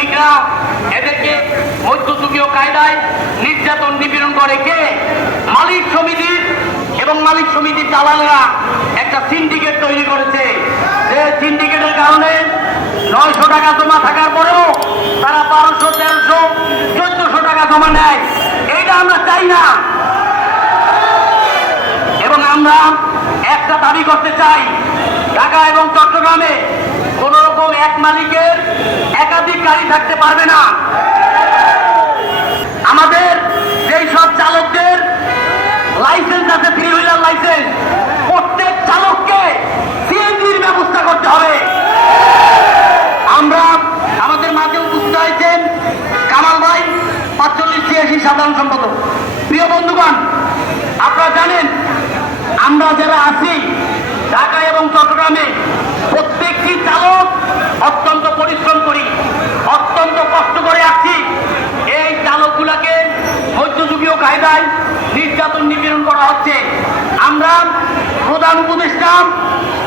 শ্রমিকরা এদেরকে মধ্যযুগীয় কায়দায় নির্যাতন নিপীড়ন করে কে? মালিক সমিতির এবং মালিক সমিতির দালালরা একটা সিন্ডিকেট তৈরি করেছে। যে সিন্ডিকেটের কারণে 900 টাকা জমা থাকার পরেও তারা 1200, 1300, 1400 টাকা জমা নেয়। এইটা আমরা চাই না। এবং আমরা একটা দাবি করতে চাই, ঢাকা এবং চট্টগ্রামে কোন রকম এক মালিকের একাধিক গাড়ি থাকতে পারবে না। আমাদের যেই সব চালকদের লাইসেন্স আছে, 3 হুইলার লাইসেন্স, প্রত্যেক চালককে সিএনজির ব্যবস্থা করতে হবে। আমরা আমাদের মাঝে উপস্থিত হয়েছেন কামাল ভাই, 45-86 সাধারণ সম্পাদক। প্রিয় বন্ধুগণ, আপনারা জানেন আমরা যারা আছি ঢাকা এবং চট্টগ্রামে প্রত্যেকটি চালক অত্যন্ত পরিশ্রম করি, অত্যন্ত কষ্ট করে আসছি। এই চালকগুলাকে মধ্যযুগীয় কায়দায় নির্যাতন নিপীড়ন করা হচ্ছে। আমরা প্রধান উপদেষ্টা,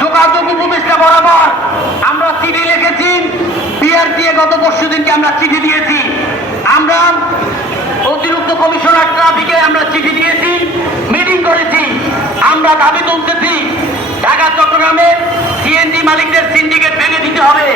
যোগাযোগ উপদেষ্টা বরাবর আমরা চিঠি লিখেছি। বিআরটিএ গত পরশুদিনকে আমরা চিঠি দিয়েছি। আমরা অতিরিক্ত কমিশনার ট্রাফিকে আমরা চিঠি দিয়েছি, মিটিং করেছি। আমরা দাবি তুলতেছি ঢাকা চট্টগ্রামে সিএনজি মালিকদের সিন্ডিকেট ভেঙে দিতে হবে।